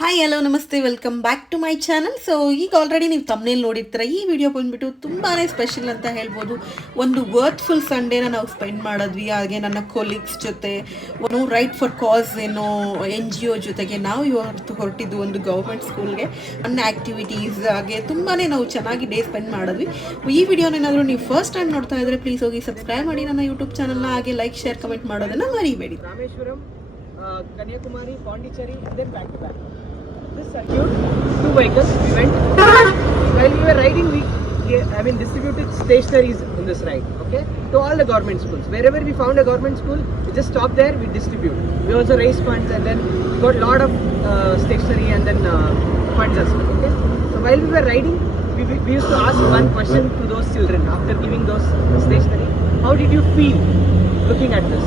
Hi hello ನಮಸ್ತೆ welcome back to my channel. So ಈಗ already ನೀವು ತಮ್ಮನೇಲಿ ನೋಡಿರ್ತೀರ. ಈ ವಿಡಿಯೋ ಬಂದುಬಿಟ್ಟು ತುಂಬಾ ಸ್ಪೆಷಲ್ ಅಂತ ಹೇಳ್ಬೋದು. ಒಂದು ವರ್ತ್ಫುಲ್ ಸಂಡೇನ ನಾವು ಸ್ಪೆಂಡ್ ಮಾಡಿದ್ವಿ. ಹಾಗೆ ನನ್ನ ಕೊಲೀಗ್ಸ್ ಜೊತೆ ಒಂದು ರೈಟ್ ಫಾರ್ ಕಾಸ್ ಏನೋ NGO ಜೊತೆಗೆ ನಾವು ಇವತ್ತು ಹೊರಟಿದ್ದು ಒಂದು ಗೌರ್ಮೆಂಟ್ ಸ್ಕೂಲ್ಗೆ. ನನ್ನ ಆ್ಯಕ್ಟಿವಿಟೀಸ್ ಹಾಗೆ ತುಂಬಾ ನಾವು ಚೆನ್ನಾಗಿ ಡೇ ಸ್ಪೆಂಡ್ ಮಾಡಿದ್ವಿ. ಈ ವಿಡಿಯೋನೇನಾದರೂ ನೀವು ಫಸ್ಟ್ ಟೈಮ್ ನೋಡ್ತಾ ಇದ್ದರೆ ಪ್ಲೀಸ್ ಹೋಗಿ ಸಬ್ಸ್ಕ್ರೈಬ್ ಮಾಡಿ ನನ್ನ ಯೂಟ್ಯೂಬ್ ಚಾನಲ್ನ. ಹಾಗೆ ಲೈಕ್ ಶೇರ್ ಕಮೆಂಟ್ ಮಾಡೋದನ್ನು ಮರಿಬೇಡಿ. Rameswaram, Kanyakumari, Pondicherry, and then back to back. This circuit, 2 vehicles, we went. While we were riding, we distributed stationaries in this ride, okay, to all the government schools. Wherever we found a government school, we just stop there, we distribute. We also raise funds, and then we got a lot of stationery and then funds as well, okay. So while we were riding, we used to ask one question to those children after giving those stationery. How did you feel looking at this?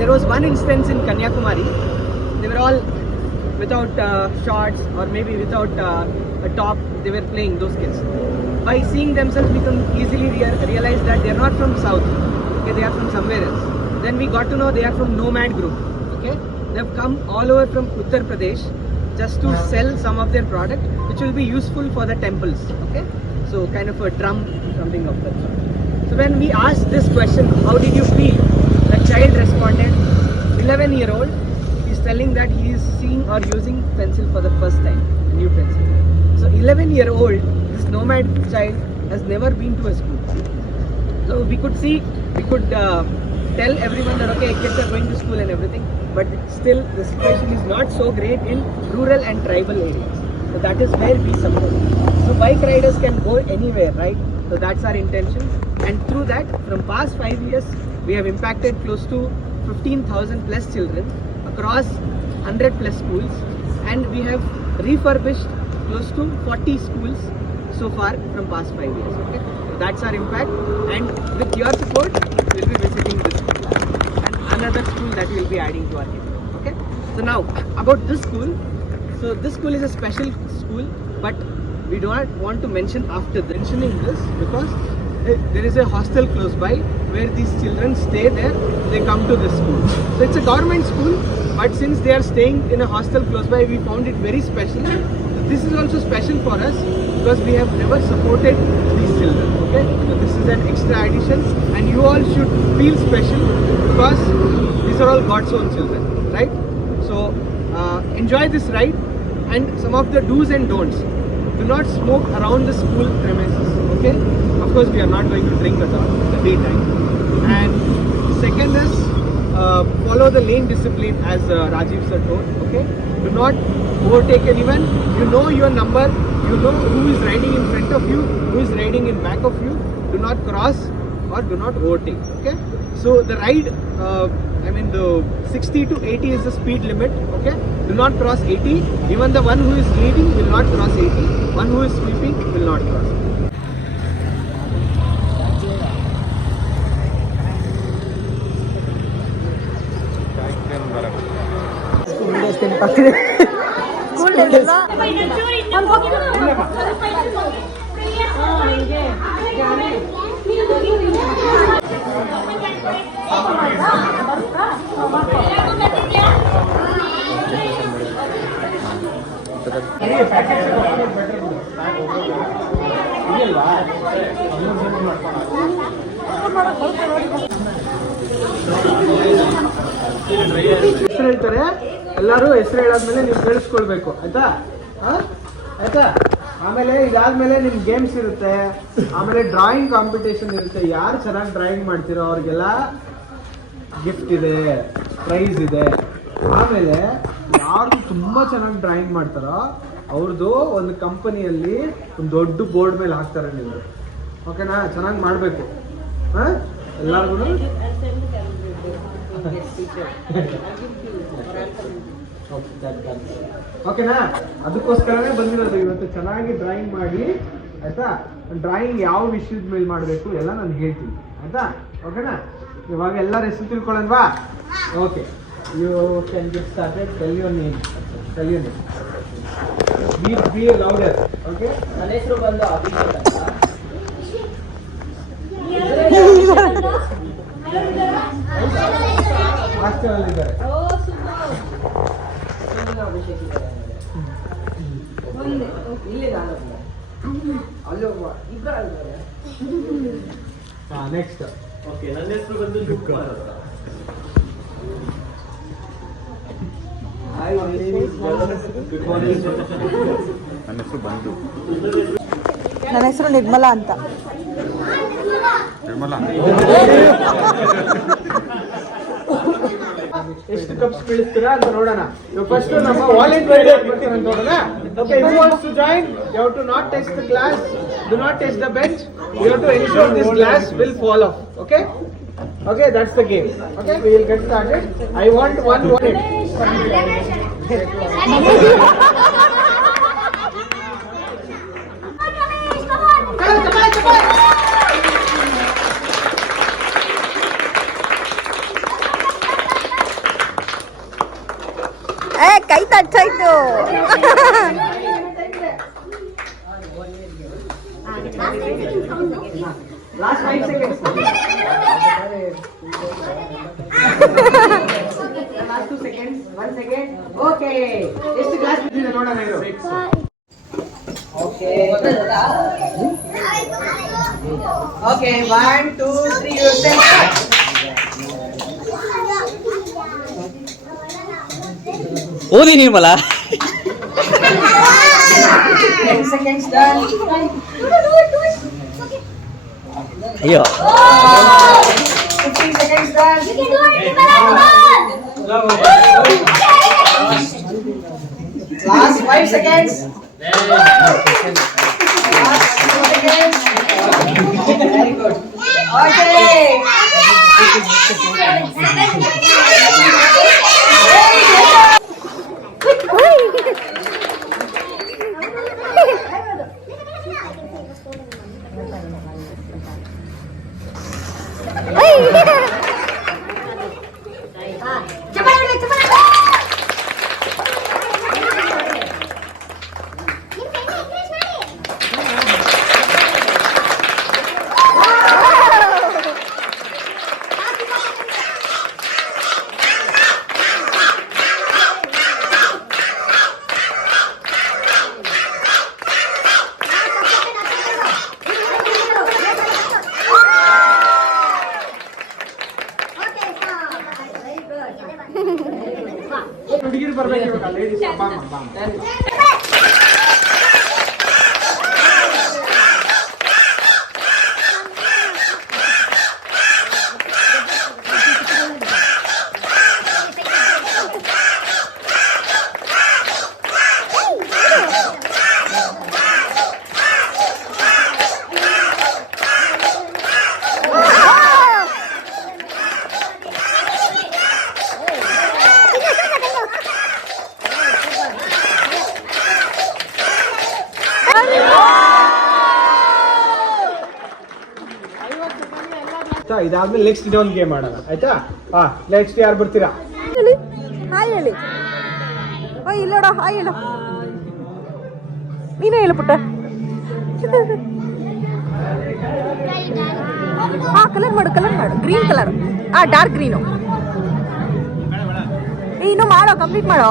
There was one instance in Kanyakumari. They were all without shorts or maybe without a top. They were playing, those kids. By seeing themselves, we can easily realize that they are not from south. Okay, they are from somewhere else. Then we got to know they are from nomad group. Okay, they have come all over from Uttar Pradesh just to sell some of their product, which will be useful for the temples. Okay, so kind of a drum, something of that sort. So when we asked this question, how did you feel? The child responded, 11-year-old, he's telling that he is seeing or using pencil for the first time, a new pencil. So 11-year-old, this nomad child has never been to a school. So we could tell everyone that okay, kids are going to school and everything, but still the situation is not so great in rural and tribal areas. So that is where we support. So bike riders can go anywhere, right? So that's our intention. And through that, from past 5 years, we have impacted close to 15,000 plus children across 100 plus schools, and we have refurbished close to 40 schools so far from past 5 years. Okay, so that's our impact, and with your support, we'll be visiting this school and another school that we'll be adding to our area. Okay, so now about this school. So this school is a special school, but we do not want to mention after mentioning this because there is a hostel close by where these children stay there. They come to this school. So it's a government school, but since they are staying in a hostel close by, we found it very special. So this is also special for us because we have never supported these children. Okay, so this is an extra addition, and you all should feel special because these are all God's own children, right? So enjoy this ride, and some of the do's and don'ts. Do not smoke around the school premises. Okay, of course we are not going to drink at all in the daytime. And second is follow the lane discipline as Rajiv sir told. Okay, do not overtake anyone. You know your number, you know who is riding in front of you, who is riding in back of you. Do not cross or do not overtake. Okay, so the ride the 60 to 80 is the speed limit. Okay, do not cross 80. Even the one who is leading will not cross 80. One who is sweeping will not cross. ಹೆಸರು ಹೇಳ್ತಾರೆ, ಎಲ್ಲರೂ ಹೆಸರು ಹೇಳಾದ್ಮೇಲೆ ನೀವು ಕೇಳಿಸ್ಕೊಳ್ಬೇಕು, ಆಯ್ತಾ? ಆಯ್ತಾ? ಆಮೇಲೆ ಇದಾದ್ಮೇಲೆ ನಿಮ್ ಗೇಮ್ಸ್ ಇರುತ್ತೆ, ಆಮೇಲೆ ಡ್ರಾಯಿಂಗ್ ಕಾಂಪಿಟೇಷನ್ ಇರುತ್ತೆ. ಯಾರು ಚೆನ್ನಾಗಿ ಡ್ರಾಯಿಂಗ್ ಮಾಡ್ತಿರೋ ಅವ್ರಿಗೆಲ್ಲ ಗಿಫ್ಟ್ ಇದೆ, ಪ್ರೈಸ್ ಇದೆ. ಆಮೇಲೆ ಯಾರು ತುಂಬಾ ಚೆನ್ನಾಗಿ ಡ್ರಾಯಿಂಗ್ ಮಾಡ್ತಾರೋ ಅವ್ರದ್ದು ಒಂದು ಕಂಪನಿಯಲ್ಲಿ ಒಂದು ದೊಡ್ಡ ಬೋರ್ಡ್ ಮೇಲೆ ಹಾಕ್ತಾರೆ ನೀವು. ಓಕೆನಾ? ಚೆನ್ನಾಗಿ ಮಾಡಬೇಕು. ಎಲ್ಲರಿಗೂ ಓಕೆನಾ? ಅದಕ್ಕೋಸ್ಕರನೇ ಬಂದಿರೋದು ಇವತ್ತು. ಚೆನ್ನಾಗಿ ಡ್ರಾಯಿಂಗ್ ಮಾಡಿ, ಆಯ್ತಾ? ಡ್ರಾಯಿಂಗ್ ಯಾವ ವಿಷಯದ ಮೇಲೆ ಮಾಡಬೇಕು ಎಲ್ಲ ನಾನು ಹೇಳ್ತೀನಿ, ಆಯ್ತಾ? ಓಕೆನಾ? ಇವಾಗ ಎಲ್ಲರ ಹೆಸರು ತಿಳ್ಕೊಳ್ಳೋಣವಾ? Okay, you can get started. Tell your name. Be louder. Okay, ನನ್ನ ಹೆಸರು ಬಂದು ಅಭಿಷೇಕ್ ಅಂತ. ಹಾಸ್ಟೆಲ್ ಇದ್ದಾರೆ. ನೆಕ್ಸ್ಟ್ ಓಕೆ, ನನ್ನ ಹೆಸರು ಬಂದು ಶಿವಕುಮಾರ್ ಅಂತ. Hi, good morning. ನನ್ನ ಹೆಸರು ಬಂದು ನನ್ನ ಹೆಸರು ನಿರ್ಮಲಾ ಅಂತ. ನಿರ್ಮಲಾ. ಎಷ್ಟು ಕಪ್ಸ್ ಬೀಳಿಸ್ತೀರಾ ಅಂತ ನೋಡೋಣ. ಫಸ್ಟ್ ನಮ್ಮ ವಾಲಂಟಿಯರ್ ಬರ್ತಾರೆ ಅಂತ ನೋಡೋಣ. Okay, who wants to join? You have to not touch the glass, do not touch the bench. You have to ensure this glass will fall off. Okay? Okay, that's the game. Okay, we will get started. I want one minute. ಕೈ ತಟ್ಟಾಯ್ತು. Last 5 seconds. Last 2 seconds. 1 second. Okay. ಎಷ್ಟು glass ಬಿದ್ದಿದೆ ನೋಡೋಣ ಇದು. Okay. Okay, 1 2 3 you say. ಓದಿ Nirmala. 10 seconds done. ಅಯ್ಯೋ, 15 seconds done. Last 5 seconds. Last 2 seconds. Very good. Okay. ಹುಡುಗಿರು ಬರ್ಬೇಕು ಇವಾಗ, ಲೇಡೀಸ್. ಇದಾದ್ಮೇಲೆ ನೆಕ್ಸ್ಟ್ ಇನ್ನೊಂದು ಗೇಮ್ ಆಡೋಣ, ಆಯ್ತಾ? ನೆಕ್ಸ್ಟ್ ಯಾರು ಬರ್ತೀರಾ? ಹಾಯ್ ಹೇಳಿ. ಇಲ್ಲೋಡ ಹಾಯ್ ಹೇಳು. ನೀನೇ ಹೇಳು ಪುಟ್ಟ. ಕಲರ್ ಮಾಡು, ಕಲರ್ ಮಾಡು. Green colour, dark green. ಇನ್ನು ಮಾಡೋ, ಕಂಪ್ಲೀಟ್ ಮಾಡೋ.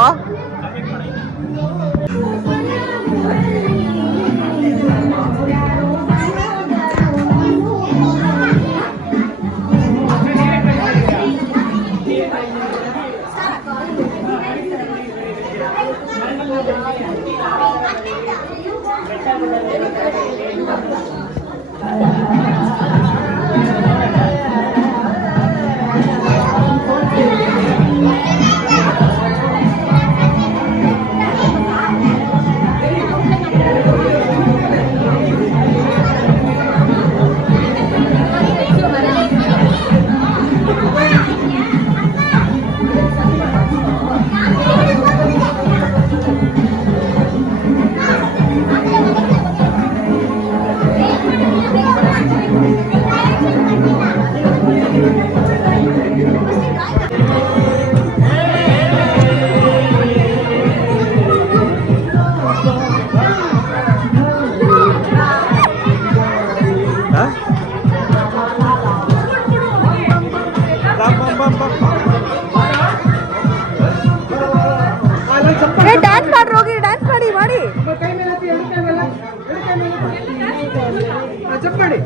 ಡ್ಯಾನ್ಸ್ ಮಾಡ್ರಿ, ಹೋಗಿ ಡ್ಯಾನ್ಸ್ ಮಾಡಿ ಮಾಡಿ. ಕೈ ಮೇಲೆ ಎತ್ತಿ, ಎರಡು ಕೈ ಮೇಲೆ, ಎರಡು ಕೈ ಮೇಲೆ. ಜಂಪ್ ಮಾಡಿ,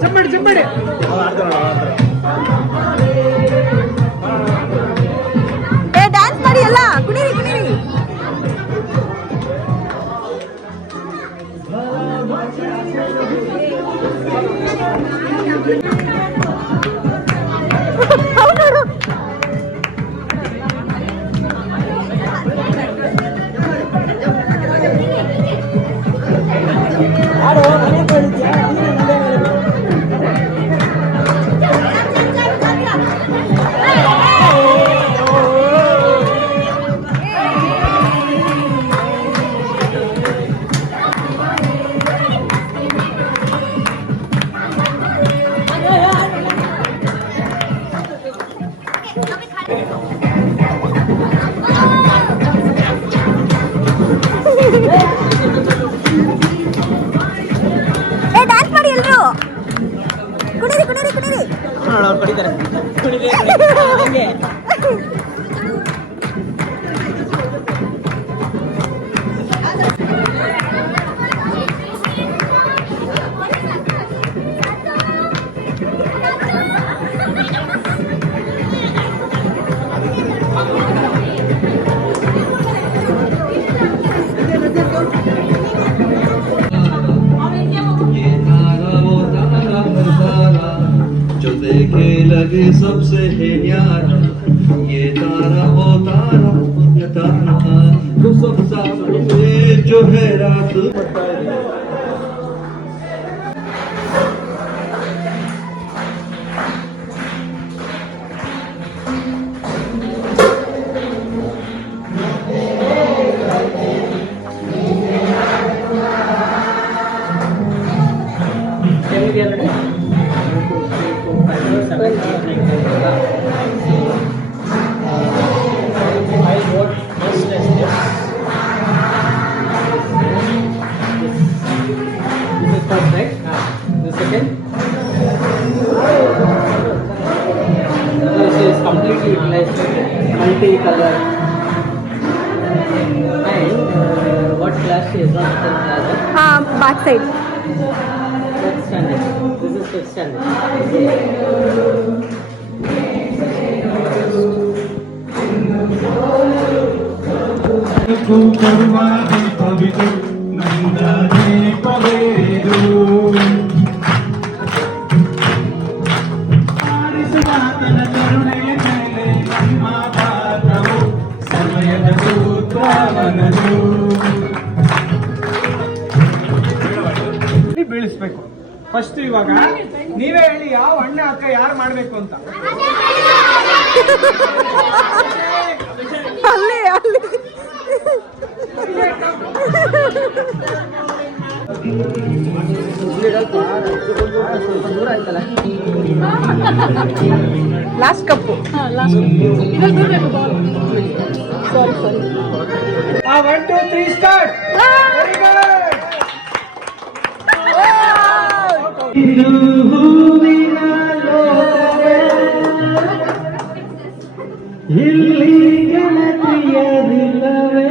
ಜಂಪ್ ಮಾಡಿ, ಜಂಪ್ ಮಾಡಿ. ಡ್ಯಾನ್ಸ್ ಮಾಡಿ ಎಲ್ಲ, ಕುಣೀರಿ ಕುಣೀರಿ. ಡ್ಯಾನ್ಸ್ ಮಾಡಿ ಎಲ್ರು, ಕುಣೀರಿ ಕುಣೀರಿ ಕುಣೀರಿ. जो देखे लगे सबसे है न्यारा, ये तारा वो तारा ये तारा, तो सब सामने जो है रात. Completely utilized, multi-color. And what class is on the plaza? Back side. Fifth standard. This is fifth standard. ಬೀಳಿಸ್ಬೇಕು. ಫಸ್ಟ್ ಇವಾಗ ನೀವೇ ಹೇಳಿ, ಯಾವ ಹಣ್ಣು ಅಕ್ಕ ಯಾರು ಮಾಡ್ಬೇಕು ಅಂತ. ಅಲ್ಲಿ ಅಲ್ಲಿ ಲಾಸ್ಟ್ ಕಪ್ಪು. ಸಾರಿ ಸಾರಿ. 1 2 3 ಸ್ಟಾರ್ಟ್. Very good. ಇಲ್ಲಿ ಗೆಳತಿಯ ದಿನವೇ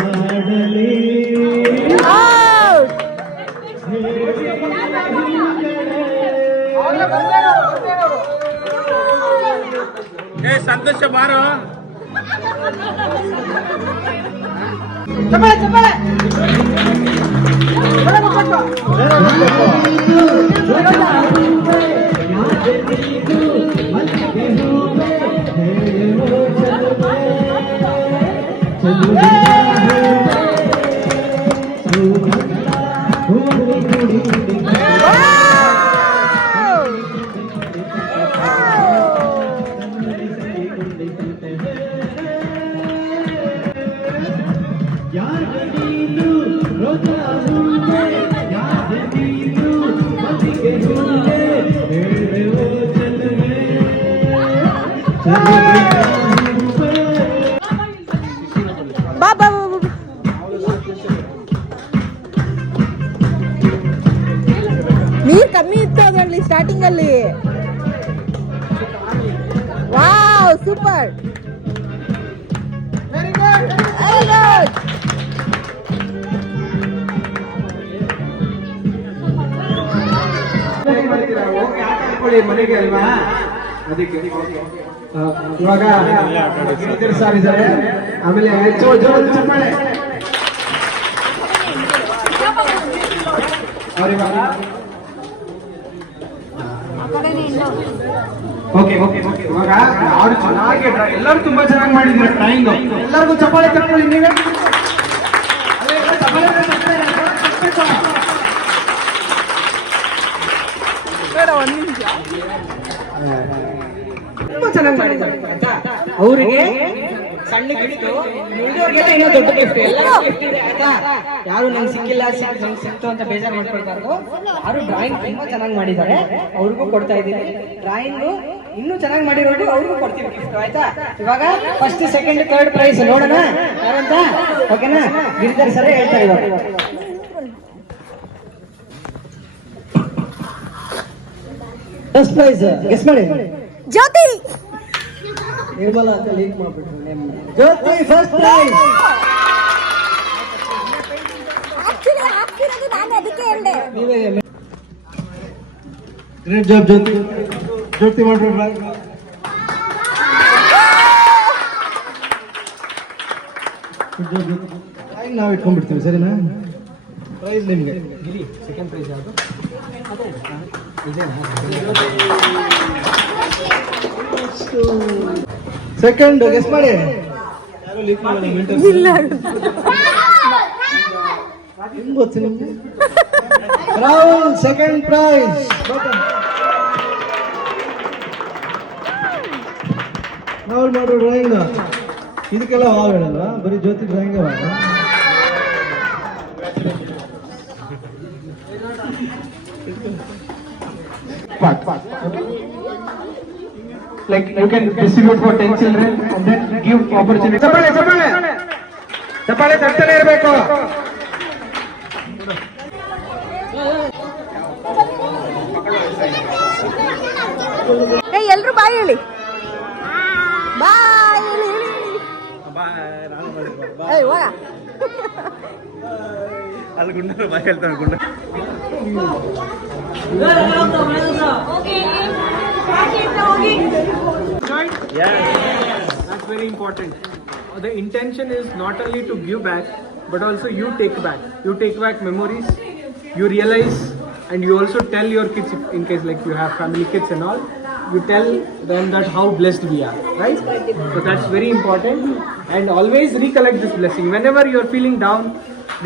ಹಾಡಲಿ. ಸಂತೋಷ ಬಾರೋ. ಚಪ್ಪಾಳೆ ಚಪ್ಪಾಳೆ. ಬಾ ಬಾ ಬಾ ಬಾ. ನೀರ್ ಕಮ್ಮಿ ಇತ್ತು ಅದರಲ್ಲಿ ಸ್ಟಾರ್ಟಿಂಗ್ ಅಲ್ಲಿ. Wow super very good. Very good ಮನೆಗೆ ಅಲ್ವಾ ಅದಕ್ಕೆ ಇವಾಗ ಸರ್ ಇದ್ದಾರೆ. ಆಮೇಲೆ ಜೋರು ಚಪ್ಪಾಳೆ ಅವ್ರಿವಾಗ ಓಕೆ ಓಕೆ ಓಕೆ ಇವಾಗ ಯಾರು ಚೆನ್ನಾಗಿ ಎಲ್ಲರೂ ತುಂಬಾ ಚೆನ್ನಾಗಿ ಮಾಡಿದ್ರು ಡ್ರಾಯಿಂಗ್. ಎಲ್ಲರಿಗೂ ಚಪ್ಪಾಳೆ ತಗೊಳ್ಳಿ ನೀವೇ. ತುಂಬಾ ಚೆನ್ನಾಗಿ ಮಾಡಿದ್ದಾರೆ ಆಯ್ತಾ. ಅವರಿಗೆ ಸಣ್ಣ ಗಿಫ್ಟ್, ಉಳಿದವ್ರಿಗೆಲ್ಲ ಇನ್ನೂ ದೊಡ್ಡ ಗಿಫ್ಟ್. ಎಲ್ಲ ಗಿಫ್ಟ್ ಇದೆ ಆಯ್ತಾ. ಯಾರು ನಂಗೆ ಸಿಕ್ಕಿಲ್ಲ ನಂಗೆ ಸಿಕ್ತು ಅಂತ ಬೇಜಾರು ಮಾಡ್ಕೊಳ್ಬಾರ್ದು. ಯಾರು ಡ್ರಾಯಿಂಗ್ ತುಂಬಾ ಚೆನ್ನಾಗಿ ಮಾಡಿದ್ದಾರೆ ಅವ್ರಿಗೂ ಕೊಡ್ತಾ ಇದ್ದೀನಿ. ಡ್ರಾಯಿಂಗ್ ಇನ್ನೂ ಚೆನ್ನಾಗಿ ಮಾಡಿರೋರು ಅವ್ರಿಗೂ ಕೊಡ್ತೀವಿ ಗಿಫ್ಟ್ ಆಯ್ತಾ. ಇವಾಗ ಫಸ್ಟ್ ಸೆಕೆಂಡ್ ಥರ್ಡ್ ಪ್ರೈಸ್ ನೋಡೋಣ ಯಾರಂತ. ಓಕೆನಾ? ಗಿರಿಧರ್ ಸರ್ ಹೇಳ್ತಾರೆ ಇವಾಗ. ಫಸ್ಟ್ ಪ್ರೈಸ್ ಗೆಸ್ ಮಾಡಿ. ಜ್ಯೋತಿ ನಿರ್ಮಲಾ ಅಂತ ಲೀಕ್ ಮಾಡ್ಬಿಟ್ರು. ಜ್ಯೋತಿ ಫಸ್ಟ್ ಪ್ರೈಸ್. ಆಕ್ಚುಲಿ ಹಾಕ್ತಿರೋದು ನಾನು ಅದಕ್ಕೆ ಹೇಳ್ದೆ. ನೀವೇ ಗ್ರೇಟ್ ಜಾಬ್ ಜ್ಯೋತಿ. ಜ್ಯೋತಿ ಮಾಡ್ಬಿಟ್ರು. ನಾವು ಇಟ್ಕೊಂಡ್ಬಿಡ್ತೀವಿ ಸರಿನಾ. ಪ್ರೈಸ್ ನಿಮಗೆ ಗಿರಿ. ಸೆಕೆಂಡ್ ಪ್ರೈಸ್ ಯಾವುದು? ಸೆಕೆಂಡ್ ಗೆಸ್ ಮಾಡಿ. ಯಾರು ಲೀಕ್ ಇಲ್ಲ ಗೊತ್ತು ನಿಮ್ಗೆ. Rahul second prize. ರಾಹುಲ್ ಮಾಡೋ ಡ್ರಾಯಿಂಗ್ ಇದಕ್ಕೆಲ್ಲ ವಾವ್ ಹೇಳಲ್ವಾ, ಬರೀ Jyoti drawing wow. Like you can distribute for 10 children and then give opportunity. ಚಪ್ಪಾಳೆ ತಟ್ಟನೆ ಇರಬೇಕು. ಏ ಎಲ್ರು ಬಾಯ್ ಹೇಳಿ. ಬಾಯ್ ಹೇಳಿ ಹೇಳಿ. ಏ ಹೋಗ. ಅಲ್ಲಿ ಗುಂಡ ಬಾಯ್ ಹೇಳ್ತಾನೆ ಗುಂಡ. That's very important. The intention is not only to give back, but also you take back. You take back memories. You realize, and you also tell your kids, in case like you have family kids and all, you tell them that how blessed we are, right? So that's very important. And always recollect this blessing. Whenever you are feeling down,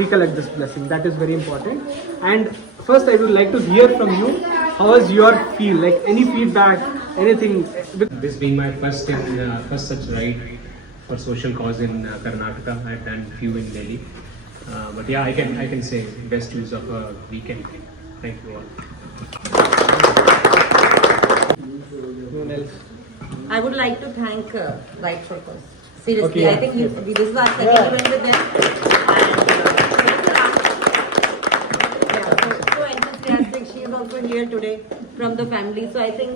recollect this blessing. That is very important. And first, I would like to hear from you. How was your feel? Like any feedback, anything? This being my first such ride for social cause in Karnataka. I've done few in Delhi, but yeah, I can say best use of a weekend. Thank you all. I would like to thank Right for Cause. Seriously, Okay. I think this is our second event with them. So enthusiastic. She is also here today from the family. So I think,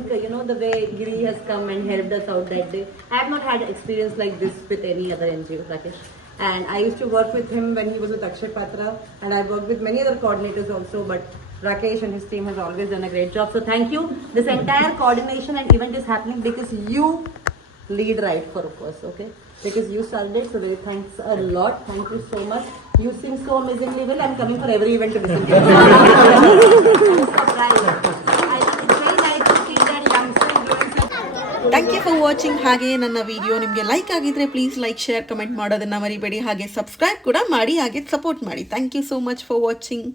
the way Giri has come and helped us out that day. I have not had experience like this with any other NGO, Rakesh. And I used to work with him when he was with Akshay Patra. And I worked with many other coordinators also. But Rakesh and his team has always done a great job. So thank you. This entire coordination and event is happening because you lead Right for Cause, okay? Because you started it, so really thanks a lot. Thank you so much. You sing so amazingly well. I'm coming for every event to listen to you. Surprise. I think it's very nice to see that youngsters doing such. Thank you for watching. ಹಾಗೆ ನನ್ನ video ನಿಮಗೆ like ಆಗಿದ್ರೆ please like, share, comment ಮಾಡೋದನ್ನು ಮರಿಬೇಡಿ. ಹಾಗೆ subscribe ಕೂಡ ಮಾಡಿ, ಹಾಗೆ ಸಪೋರ್ಟ್ ಮಾಡಿ. Thank you so much for watching.